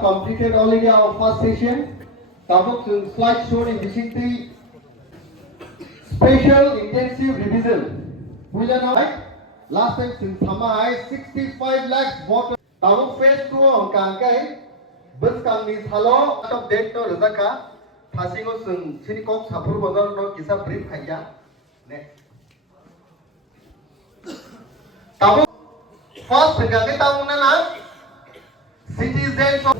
Completed already our first session. Tabuk slide showed in the special intensive revision. We are now right. Last time since Thama I 65 lakhs voted. Tabuk phase 2 on Kankai. Bus Kangni Halo out of date to Razaka. Passing us in Sinikok Sapur Bazar no Kisa brief Haya. Next. Tabuk first Gageta Unana citizens of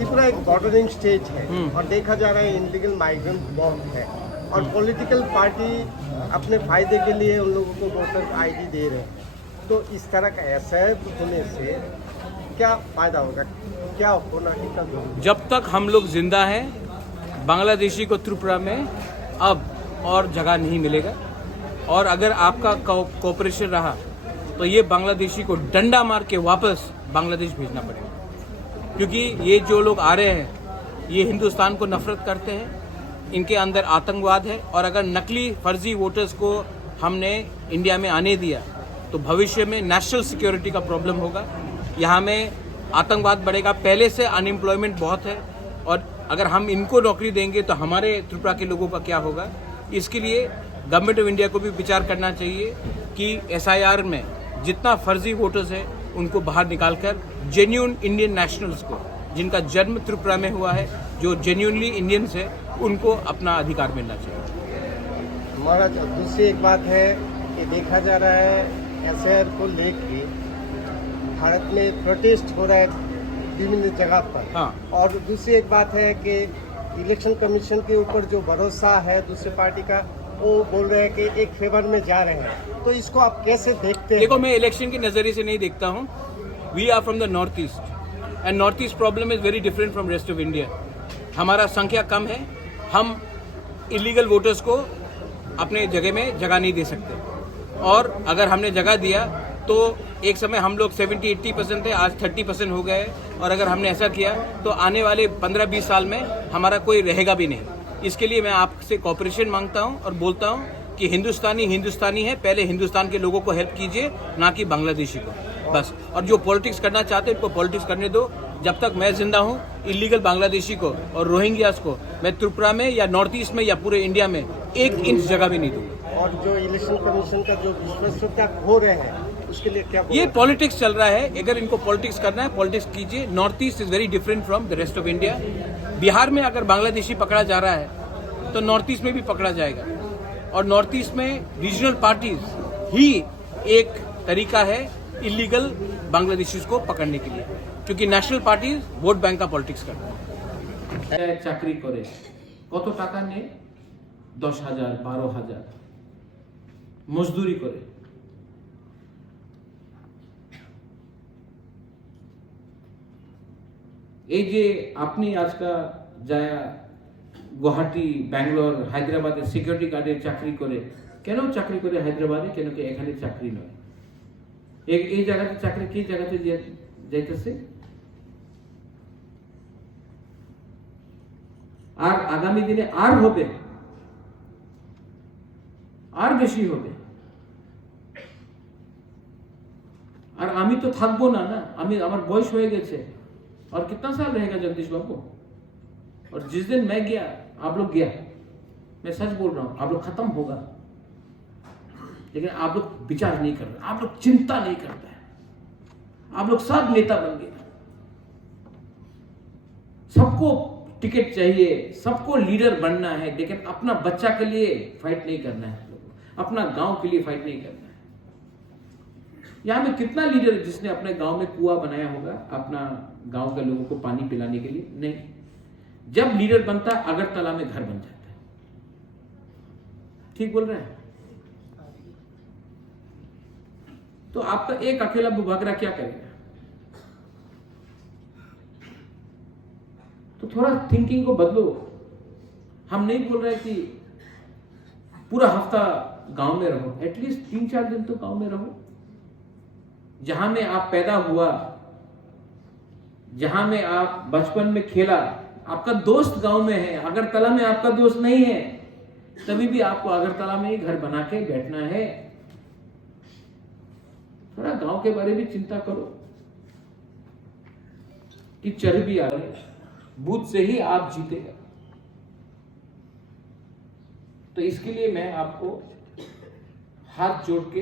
Tripura एक bordering state है और देखा जा रहा है illegal migrant बहुत है और पॉलिटिकल पार्टी अपने फायदे के लिए उन लोगों को वोटर आईडी दे रहे हैं। तो इस तरह का ऐसा होने से क्या फायदा होगा, क्या होना चाहिए? जब तक हम लोग जिंदा हैं बांग्लादेशी को त्रिपुरा में अब और जगह नहीं मिलेगा और अगर आपका कोऑपरेशन रहा तो ये बांग्लादेशी को डंडा मार के वापस बांग्लादेश भेजना पड़ेगा, क्योंकि ये जो लोग आ रहे हैं ये हिंदुस्तान को नफरत करते हैं, इनके अंदर आतंकवाद है और अगर नकली फर्जी वोटर्स को हमने इंडिया में आने दिया तो भविष्य में नेशनल सिक्योरिटी का प्रॉब्लम होगा, यहाँ में आतंकवाद बढ़ेगा। पहले से अनएम्प्लॉयमेंट बहुत है और अगर हम इनको नौकरी देंगे तो हमारे त्रिपुरा के लोगों का क्या होगा। इसके लिए गवर्नमेंट ऑफ इंडिया को भी विचार करना चाहिए कि SIR में जितना फर्जी वोटर्स है उनको बाहर निकालकर जेन्युइन इंडियन नेशनल्स को, जिनका जन्म त्रिपुरा में हुआ है, जो जेन्युइनली इंडियंस है, उनको अपना अधिकार मिलना चाहिए। महाराज दूसरी एक बात है कि देखा जा रहा है SIR को लेके भारत में प्रोटेस्ट हो रहा है विभिन्न जगह पर। हाँ। और दूसरी एक बात है कि इलेक्शन कमीशन के ऊपर जो भरोसा है दूसरी पार्टी का, वो बोल रहे हैं कि एक फेवर में जा रहे हैं, तो इसको आप कैसे देखते हैं? देखो, मैं इलेक्शन के नजरिए से नहीं देखता हूँ। We are from the north east and north east problem is very different from rest of India. हमारा संख्या कम है, हम इलीगल वोटर्स को अपने जगह में जगह नहीं दे सकते और अगर हमने जगह दिया तो एक समय हम लोग 70-80% थे, आज 30% हो गए और अगर हमने ऐसा किया तो आने वाले 15-20 साल में हमारा कोई रहेगा भी नहीं। इसके लिए मैं आपसे कोऑपरेशन मांगता हूं और बोलता हूं कि हिंदुस्तानी है, पहले हिंदुस्तान के लोगों को हेल्प कीजिए, ना कि बांग्लादेशी को, बस। और जो पॉलिटिक्स करना चाहते हैं उनको पॉलिटिक्स करने दो। जब तक मैं जिंदा हूं इलीगल बांग्लादेशी को और रोहिंग्यास को मैं त्रिपुरा में या नॉर्थ ईस्ट में या पूरे इंडिया में 1 इंच जगह भी नहीं दूंगा। और जो इलेक्शन कमीशन का जो विश्वसनीयता खो रहे हैं उसके लिए क्या? ये पॉलिटिक्स चल रहा है। अगर इनको पॉलिटिक्स करना है, पॉलिटिक्स कीजिए। North east is very different from the rest of India. Bihar में अगर बांग्लादेशी पकड़ा जा रहा है तो नॉर्थ ईस्ट में भी पकड़ा जाएगा और नॉर्थ ईस्ट में रीजनल पार्टीज ही एक तरीका है इलीगल बांग्लादेशीज को पकड़ने के लिए, क्योंकि नेशनल पार्टीज वोट बैंक का पॉलिटिक्स करते हैं। चाकरी करे কত টাকা নেয়? 10,000 12,000 মজদুরি করে। এই যে আপনি আজকা যায় গুয়াহাটি, ব্যাঙ্গালোর, হায়দ্রাবাদে সিকিউরিটি গার্ডের চাকরি করে, কেন চাকরি করে হায়দ্রাবাদে, কেন কি এখানে চাকরি নয়? এই জায়গাতে চাকরি কি জায়গাতে যাইতেছে? আর আগামী দিনে আর হবে, আর বেশি হবে। আর আমি তো থাকবো না, আমার বয়স হয়ে গেছে। और कितना साल रहेगा जगदीश बाबू? और जिस दिन मैं गया आप लोग गया, मैं सच बोल रहा हूं, आप लोग खत्म होगा, लेकिन आप लोग विचार नहीं कर रहे, आप लोग चिंता नहीं करते हैं। आप लोग सब नेता बन गए, सबको टिकट चाहिए, सबको लीडर बनना है, लेकिन अपना बच्चा के लिए फाइट नहीं करना है, अपना गांव के लिए फाइट नहीं करना है। यहाँ में कितना लीडर है जिसने अपने गांव में कुआं बनाया होगा अपना गांव के लोगों को पानी पिलाने के लिए? नहीं। जब लीडर बनता है अगरतला में घर बन जाता है। ठीक बोल रहे हैं? तो आपका एक अकेला बुभागरा क्या करेगा? तो थोड़ा थिंकिंग को बदलो। हम नहीं बोल रहे कि पूरा हफ्ता गांव में रहो, एटलीस्ट 3-4 दिन तो गांव में रहो, जहां में आप पैदा हुआ, जहां में आप बचपन में खेला, आपका दोस्त गांव में है। अगरतला में आपका दोस्त नहीं है, तभी भी आपको अगरतला में ही घर बना के बैठना है। थोड़ा गांव के बारे में चिंता करो। कि चर्बी आ रही है, बूथ से ही आप जीतेगा। तो इसके लिए मैं आपको हाथ जोड़ के